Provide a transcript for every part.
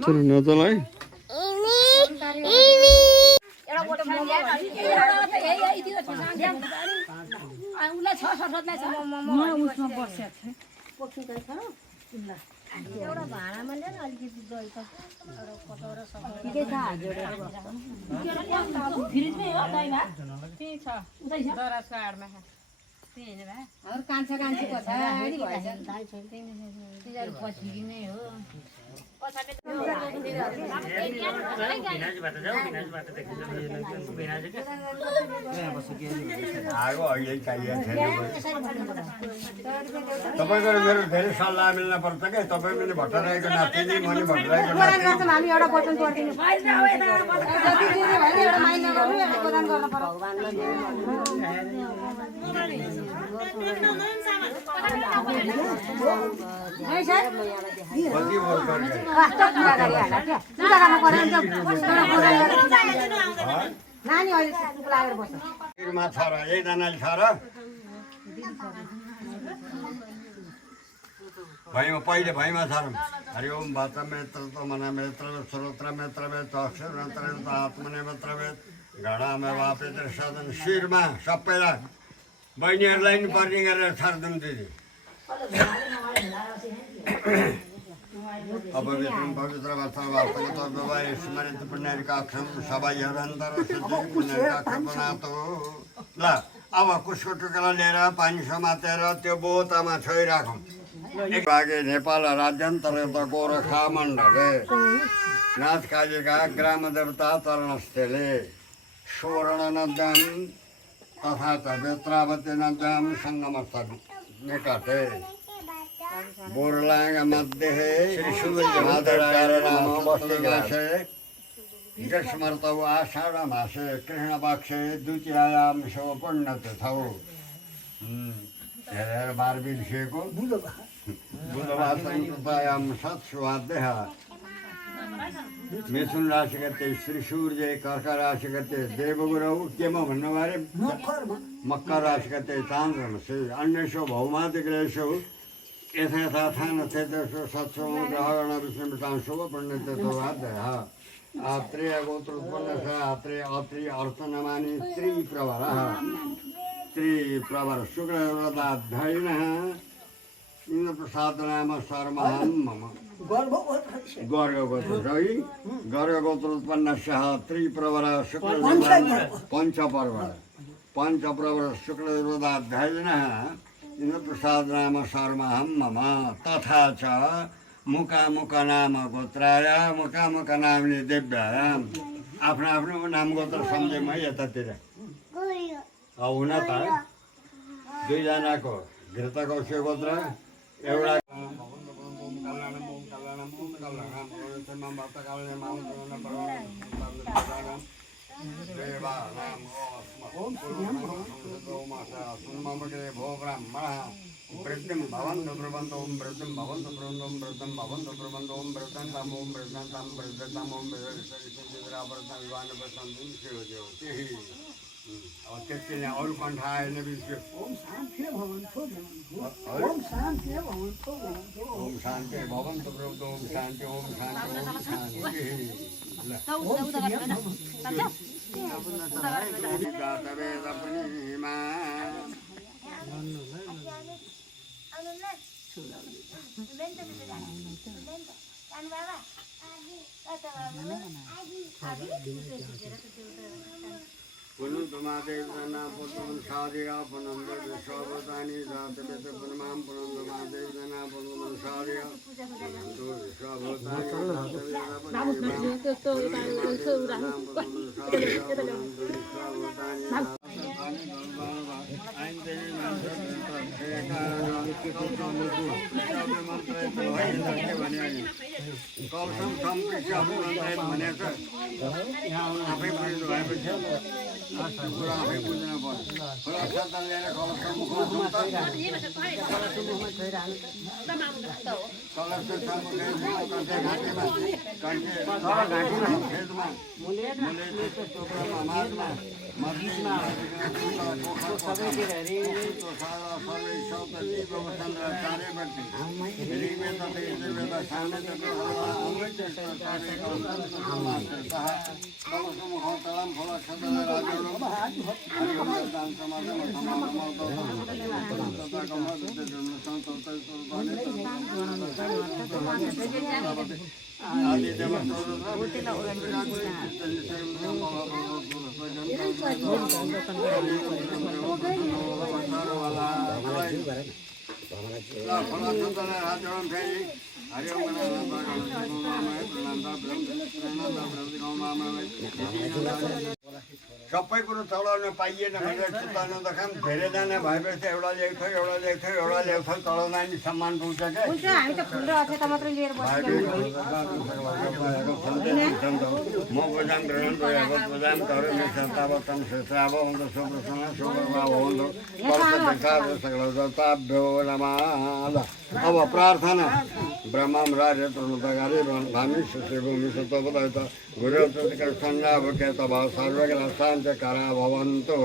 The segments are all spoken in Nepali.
चलो नचल है एउटा भाँडामा ल्याएर अलिकति दही त एउटा कटौरा कान्छा कान्छीको छ पछि नै हो तपाईँको मेरो धेरै सल्लाह मिल्न पर्छ क्या तपाईँ पनि भट्टराईको नातिनी म पनि भट्टराईको हामी एउटा वचन गर्दिनु नानी अहिले लागेर बस्छ छ र एकजनाले छ र पहिले भैमा छ र हरि ओम वाच मेत्र मन मेत्र श्रोत्र मेत्र वेद अक्षर मेत्र आत्मने मेत्र वेद घडामा वापेत सदन शिरमा सबैलाई बहिनीहरूलाई नि पर्ने गरेर छर्दम दिदी अब पवित्र वार्ता स्मरित पुण्यकाक्षम सबै हरन्तर पुण्यकाक्षम बनातो ल अब कुसको टुक्रा लिएर पानी समातेर त्यो बोतामा छोइराखौँ एक भागे नेपाल राज्यान्तर्गत गोरखा मण्डले नाथ कालिका ग्राम देवता तरणस्थले स्वर्ण नद्यां तथा च बेत्रावती नद्यां सङ्गमस्थ निकटे बोरलाङ मध्ये ग्रीष्मर्तौ आषाढ मासे कृष्णपक्षे द्वितीयायां शो पुण्यतिथौ हेरेर बार बिर्सिएको बुधबार संकृतायां सत्सुवाद्यः मिथुन राशि गते श्री सूर्य कर्क राशि गते देवगुरौ केमा भन्नुभयो अरे मकर राशि गते चान्द्रमसे अन्येषु भौमादिग्रहेषु यथा थान क्षेत्रसु सत्सु ग्रहगण विष्णुतां शुभ पुण्यतिथौ आद्यः आत्रेय गोत्र उत्पन्नः आत्रेय अत्रि अर्थनमानि त्रिप्रवर शुक्रव्रताध्यायिनः इन्द्रप्रसाद नाम शर्महं मम गर्गगोत्र उत्पन्नस्यः त्रिप्रवर पञ्चप्रवर शुक्रव्रताध्यायिनः इन्द्रप्रसाद नाम शर्महं मम तथा च मुकामुक नाम गोत्राय मुकामुक नामले देव्यायाम आफ्नो आफ्नो नाम गोत्र सम्झेँ म यतातिर हुन त दुईजनाको घृतकौशे गोत्र एउटा वृद्धिं भवन्तु ब्रुवन्तु ओं वृद्धिं भवन्तु ब्रुवन्तु ओं वृद्धिं भवन्तु ब्रुवन्तु ओं वृद्धन्तं ओं वृद्धन्तं वृद्धन्तं ओं विवाहव्रतं विवाहप्रसन्तं शिवज्योतिः अब त्यति नै अरू कण्ठ आएन बिर्स्यो ओम शान्ति भवन्तु ओम शान्ति भवन्तु ओम शान्ति भवन्तु ब्रुवन्तु ओम शान्ति ओम शान्ति ओम शान्ति जातवेद पुनिमा पुनन्दमादेव जना पुनम साधिया पुनन्द विश्वभूतानि जातवेद पुनमां पुनन्दमादेव जना पुनम साधिया पुनन्दो कलसम सम्पृष्ट भनेको यहाँ आफै बुझ्नु भएपछि कुरा आफै बुझ्नु पर्यो खोला लिएर कलसम घाँटीमा सबै कुरो चलाउन पाइएन भने चुताउनु त काम धेरैजना भएपछि एउटा ल्याउँथ्यो एउटा ल्याउँथ्यो एउटा ल्याउँथ्यो चलाउँदा नि सम्मान पुग्छ क्या हुन्छ हामी त फुल र अक्षता मात्रै लिएर बसिरहेको म गोजाम ग्रहण गरेको गोजाम तर संस्थापतम श्रेष्ठाव हुन्छ सुप्रसन्न सुप्रभाव हुन्छ अब प्रार्थना ब्रह्मम राजे तरुणगारी भामी सुभूमि सत्वपदायत गुरु संज्ञाभुकेतभ सर्वग्र शान्त करा भवन्तु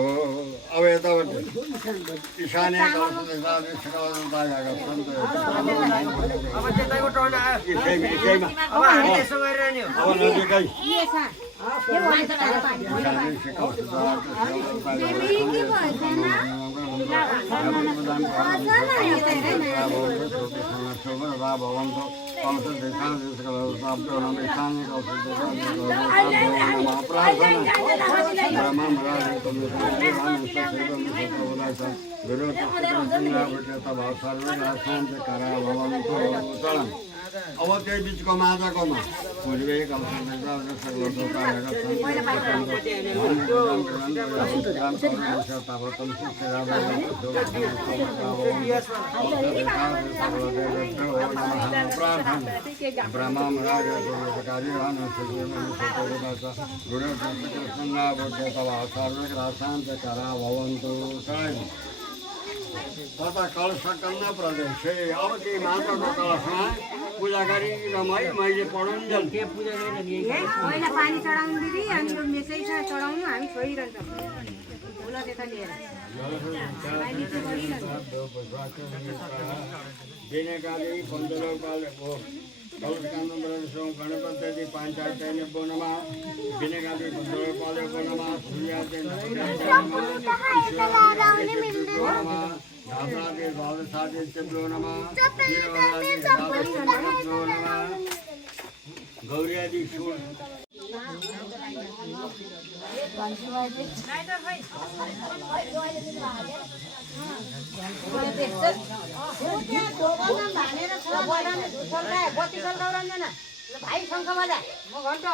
अब यतापट्टि ईशान्य अब त्यही बिचको माझकोमा पूर्वे ब्रह्म शान्त करा भवन्तु तथा कलशकन्न प्रदेश अब त्यही माताको कलशमा पूजा गरिरहँ है मैले पढाउन्जेल पहिला पानी चढाउनु दिदी अनि यो मेसै चढाउनु हामी छोइरहन्छौँ फुल त्यता लिएर दिनेकाली पञ्चलोकपालको कलशकान्दो गणपति पाञ्चायतैन बोनमा दिनेकाली पञ्चलोकपालको नमा सूर्यादेन धात्रादे द्वादशादे चिब्लो नमः गौरियादि सूर भाइ शङ्ख बजा म घन्ट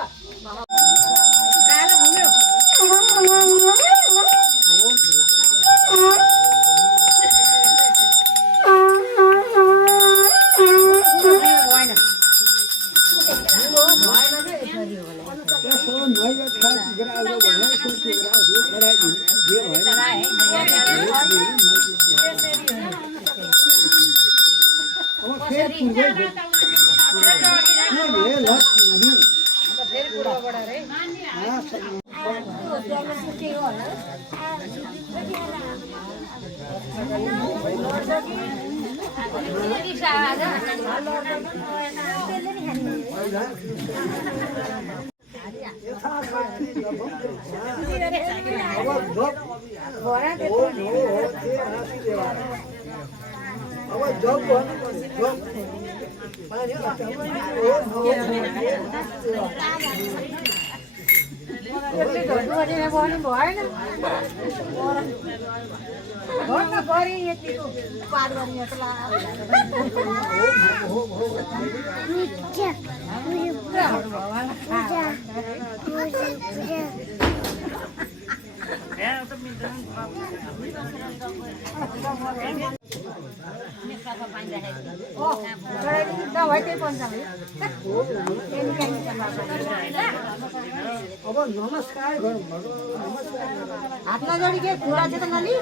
अब नमस्कार हात नजोडी के कुरा छ त नली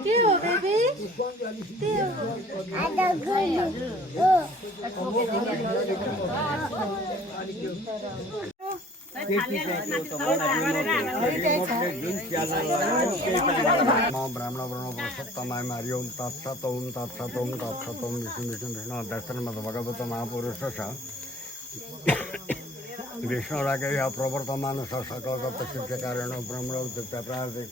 के हो बेबी के हो ब्राह्मण ब्रह्मपुरुषोत्तमाय हरि ओम तत्सत ओम तत्सत ओम तत्सत ओम विष्णु विष्णु विष्णु दर्शनमद भगवत महापुरुष विष्णुरागे प्रवर्तमान सकल सिद्धकारण ब्रह्मण प्रार्थिक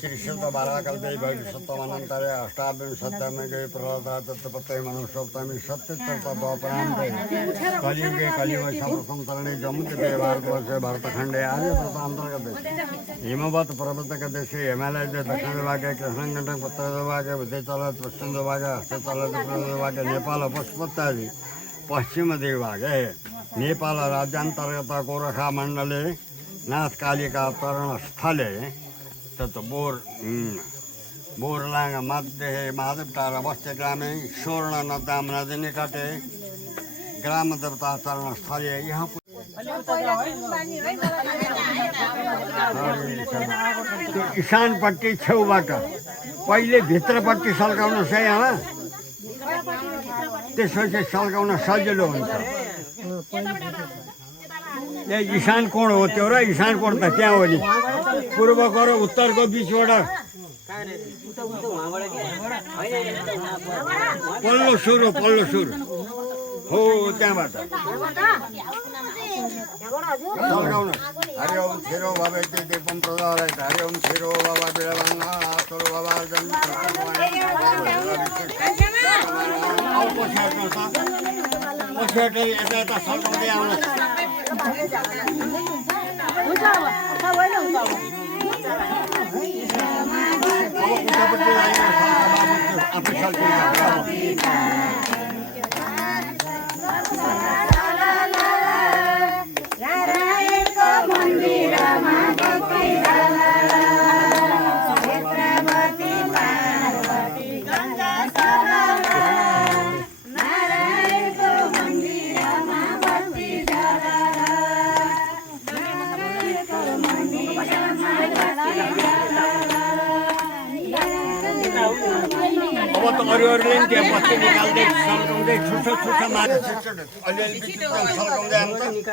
श्री शुद्ध बालाकल्पे भविष्यत्तमनन्तरे अष्टाविंशत्यमे प्रहलाद दत्तपत्ते मनुष्योत्तमे सत्यतत्त्वपरान्ते कलियुगे कलियुग प्रथम तरणे जम्मूद्वीपे भारतवर्षे भरतखण्डे आर्यव्रतान्तर्गते हिमवत् पर्वतप्रदेशे हिमालय दक्षिण विभागे कृष्णगण्डक उत्तर विभागे विद्याचल पश्चिम विभागे हस्तचल पूर्व विभागे नेपाल पशुपत्यादि पश्चिम विभागे नेपाल राज्यान्तर्गत गोरखा मण्डले नाथ कालिका तरणस्थले तत् बोरलाङ मध्ये माधवटारा बस्ती ग्रामे स्वर्ण नदाम नदी निकटे ग्राम देवता तरणस्थले यहाँ ईशानपट्टि छेउबाट पहिले भित्रपट्टि सल्काउनुहोस् है यहाँ त्यसपछि सल्काउन सजिलो हुन्छ ईशान कोण हो त्यो र ईशान कोण त त्यहाँ हो नि पूर्वको र उत्तरको बिचबाट पल्लो सुर हो त्यहाँबाट सल्काउनु हरि ओम छिरो भवे दीपम प्रदारयत हरि ओम छिरो बाबा बिरवान आसुर बाबा जन पछ्याटे यता सल्काउँदै आउनु अरूहरूले पनि त्यहाँ बस्ती निकाल्दै सल्काउँदै छुट्टो माछा अलिअलि सल्काउँदै आउँछ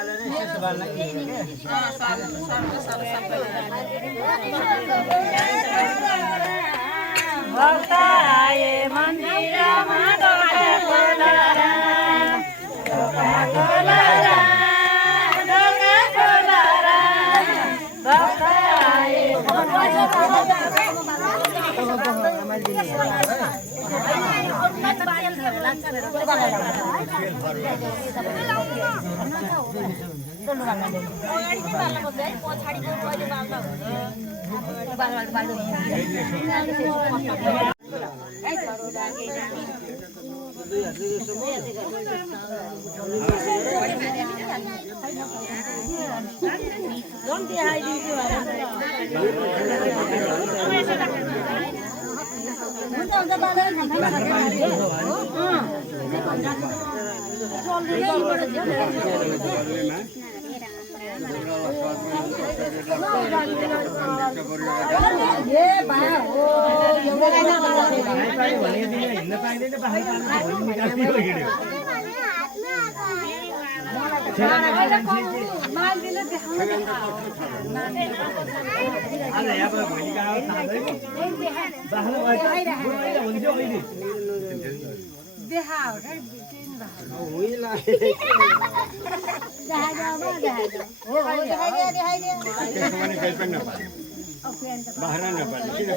बाह्र नेपाली किन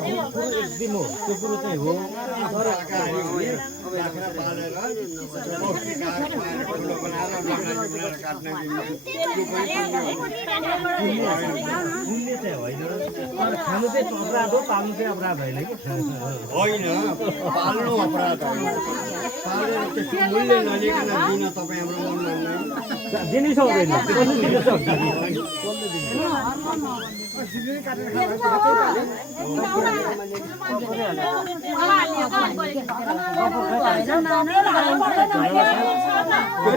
त्यो कुरो चाहिँ हो खानु चाहिँ अपराध हो पाल्नु चाहिँ अपराध होइन कि होइन पाल्नु अपराध होइन पालेर त्यसको मूल्य नलिकन दिन तपाईँ हाम्रो मन मान्दैन दिनै सक्दैन कसले दिन सक्छ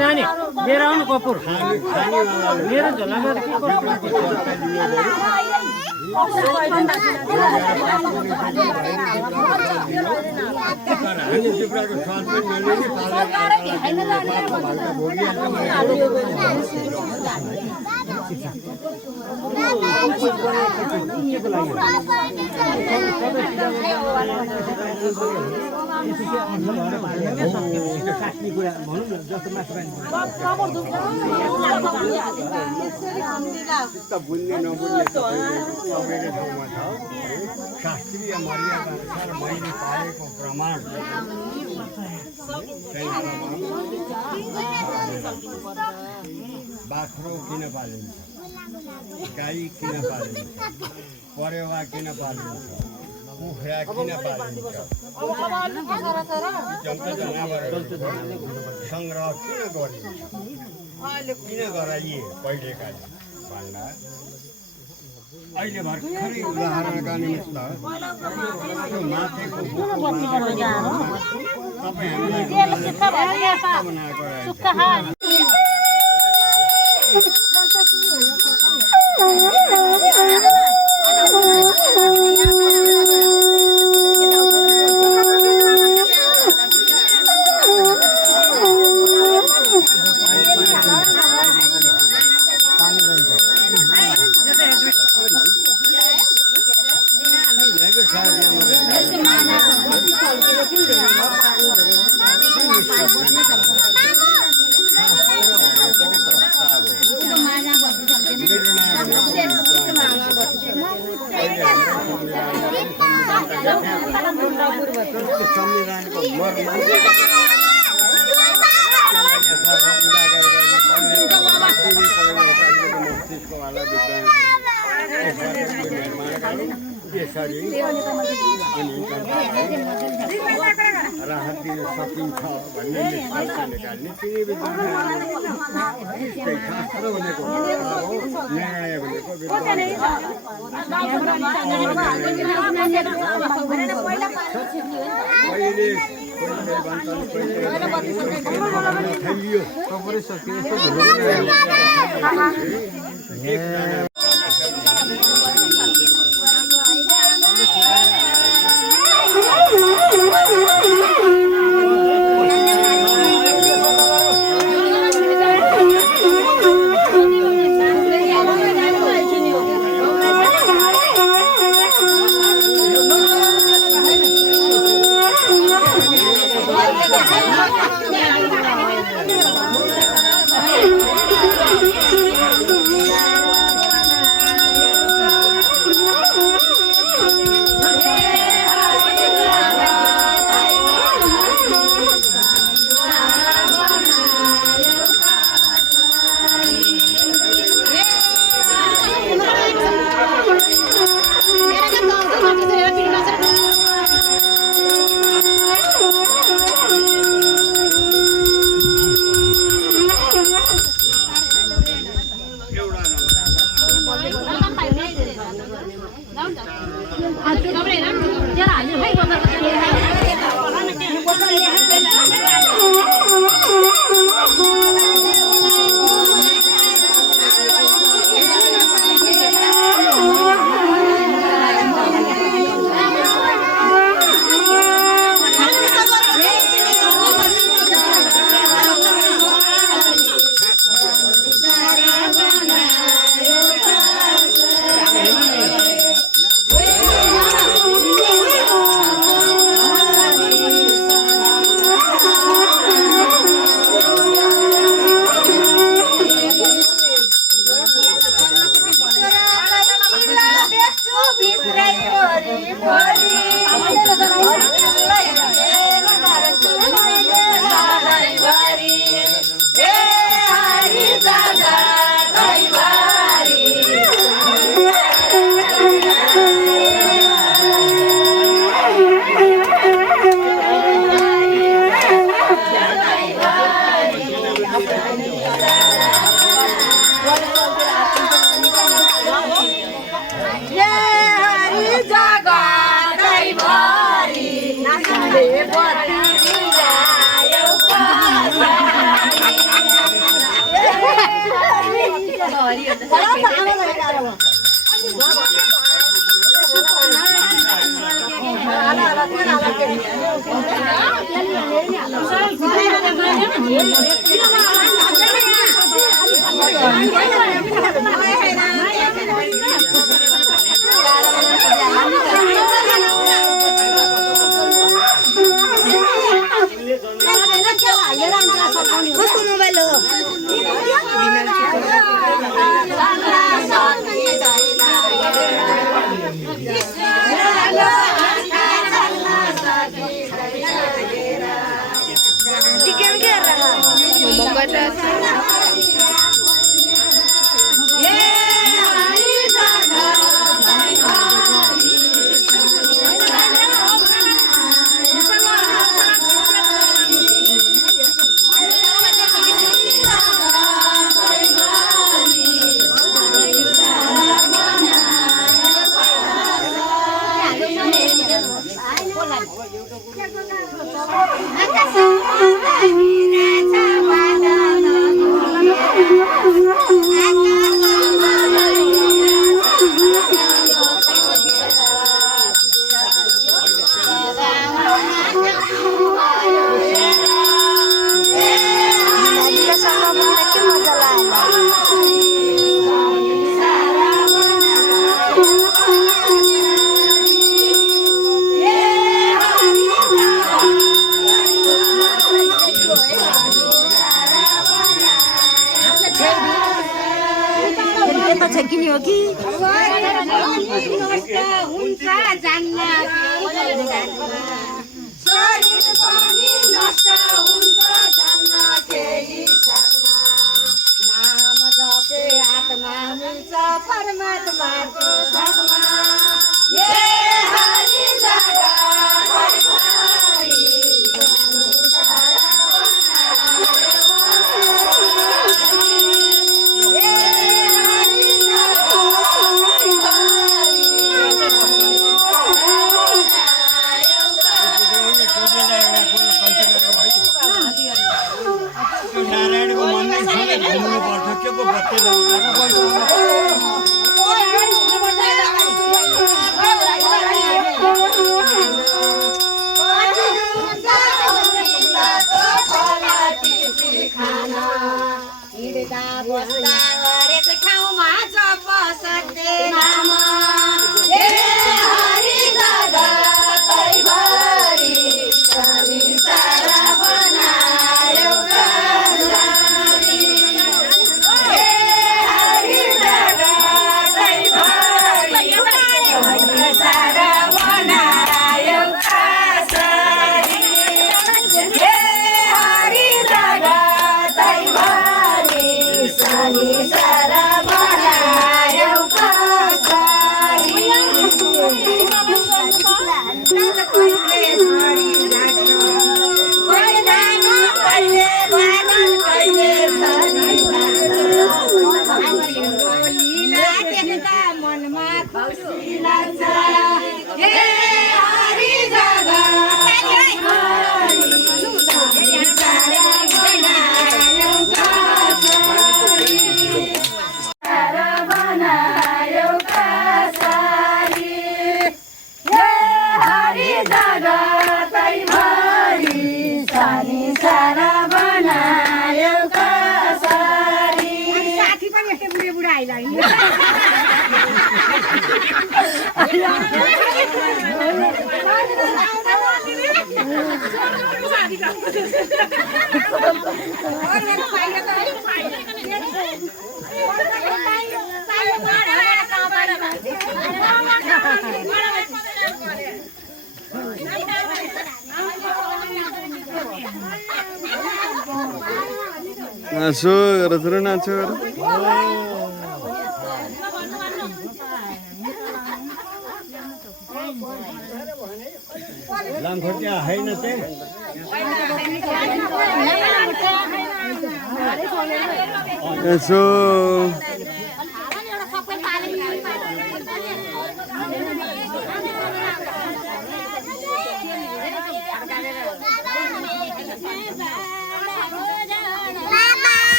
नानी लिएर आउनु कपुर मेरो झोलामा के तर हामी चिप्राको स्वाद पनि नलिने बुझ्ने नबुझ्ने सबैको ठाउँमा छ शास्त्रीय मर्यादा अनुसार मैले पालेको प्रमाण बाख्रो किन पालिन्छ गाई किन पालिन्छ परेवा किन पालिन्छ कुखुरा किन पालिन्छ जन्तु जनावरहरूको सङ्ग्रह किन गरिन्छ किन गराइए पहिलेकाले भन्दा अहिले भर्खरै उदाहरणका निमित्त त्यो माथिको तपाईँ बनाएको संविधानको यसरी राहत दिन सकिन्छ भन्ने निष्कर्ष निकाल्ने तिनी शास्त्र भनेको निर्णय भनेको कसको मोबाइल हो छकिने हो कि हुन्छ जान्न शरीर पनि नष्ट हुन्छ जान्न केही सक्मा नाम जपे आत्मा मिल्छ परमात्माको साथमा हे हरि जगा नारायणको मन्दिर सँगै घुम्नु पर्छ के को बत्ती हरेक ठाउँमा जप सत्य नाम हे हरि जगतैभरि संसार बनायो कसरी हे हरि जगतैभरि संसार बनायो कसरी हे हरि जगतैभरि संसार बनायो कसरी मनमा खुसी लाग्छ हे हरि बनायो कसरी हे हरि जगतैभरि संसार बनायो कसरी साथी पनि यस्तो बुढे बुढा आइलाग्यो नाचो गर नाचो लामखोर्टिया हैन चाहिँ यसो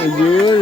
हजुर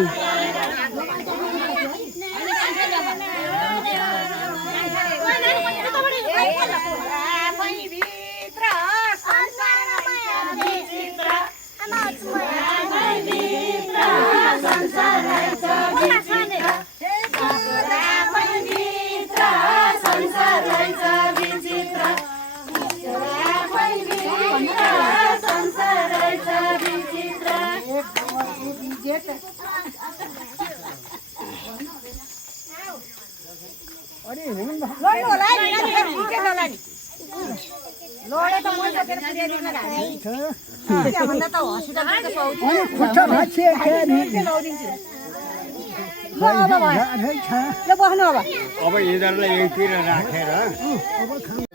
अब यिनीहरूलाई यहीँतिर राखेर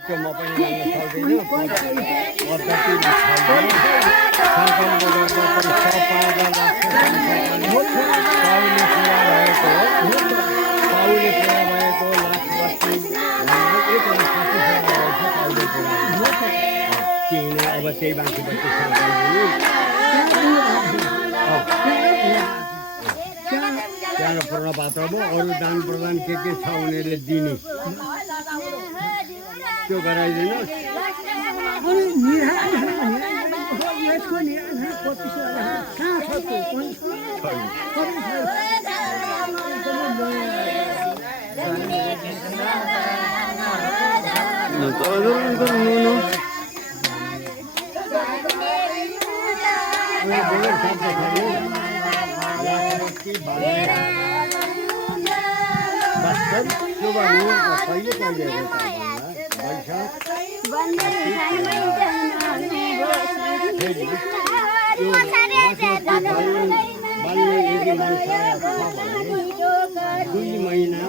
त्यो म पनि जान्न सक्दिनँ पद्धतिमा छैन पाउले पुरा भएको लाख बत्ती 1,60,000 रहेछ पाउले पुरा अब त्यही बाँकी बत्ती त्यहाँ पूर्ण पात्रमा अरू दान प्रदान के छ उनीहरूले दिने त्यो गराइदिनुहोस् दुई महिना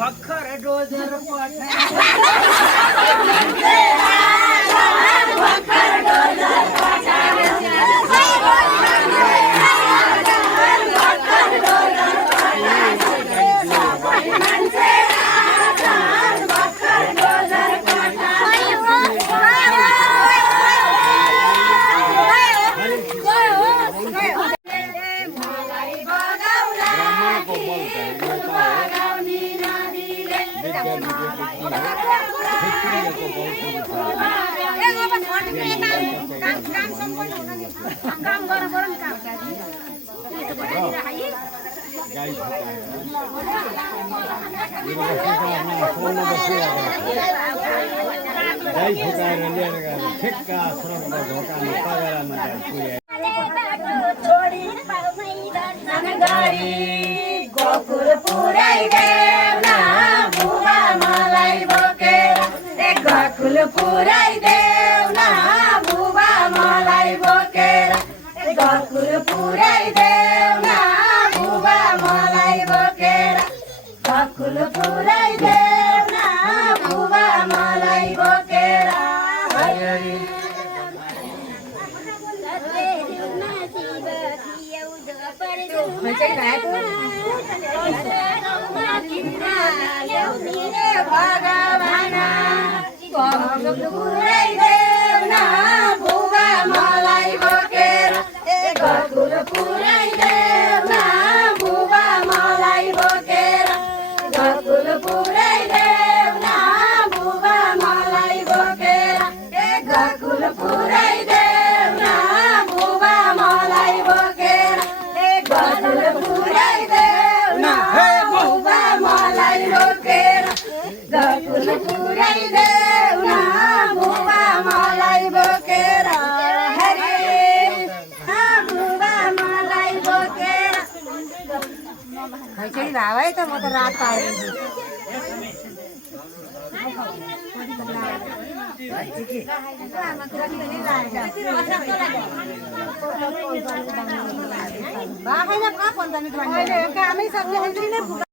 भर्खर डोजर भर्खर डोजर ठेक्किएको बहुत छ काम सम्पन्न हुन नि काम गर नि काम गाई गाई फुकाएर लिएर गएर ठेक्का स्रगको ढोकामा पगलामा पुर्याए गोकुल पुऱ्याइदेऊ न बुबा मलाई बोकेर गोकुल पुऱ्याइदेऊ न बुबा मलाई बोकेर गोकुल पुऱ्याइदेऊ न बुबा मलाई बोकेर गोकुल पुऱ्याइदेऊ न बुबा मलाई बोकेर भगवान पुऱ्याइदेऊ न बुबा मलाई बोकेर गोकुल पुऱ्याइदेऊ न बुबा मलाई बोकेर गोकुल पुऱ्याइदेऊ न बुबा मलाई बोकेर गोकुल पुऱ्याइदेऊ न बुबा मलाई बोकेर गोकुल पुऱ्याइदेऊ न बुबा मलाई बोकेर गोकुल पुऱ्याइदेऊ न बुबा मलाई बोकेर हरे बुबा मलाई बोकेर खैचडी भाव है त म त रात पाएर कामै सक्छ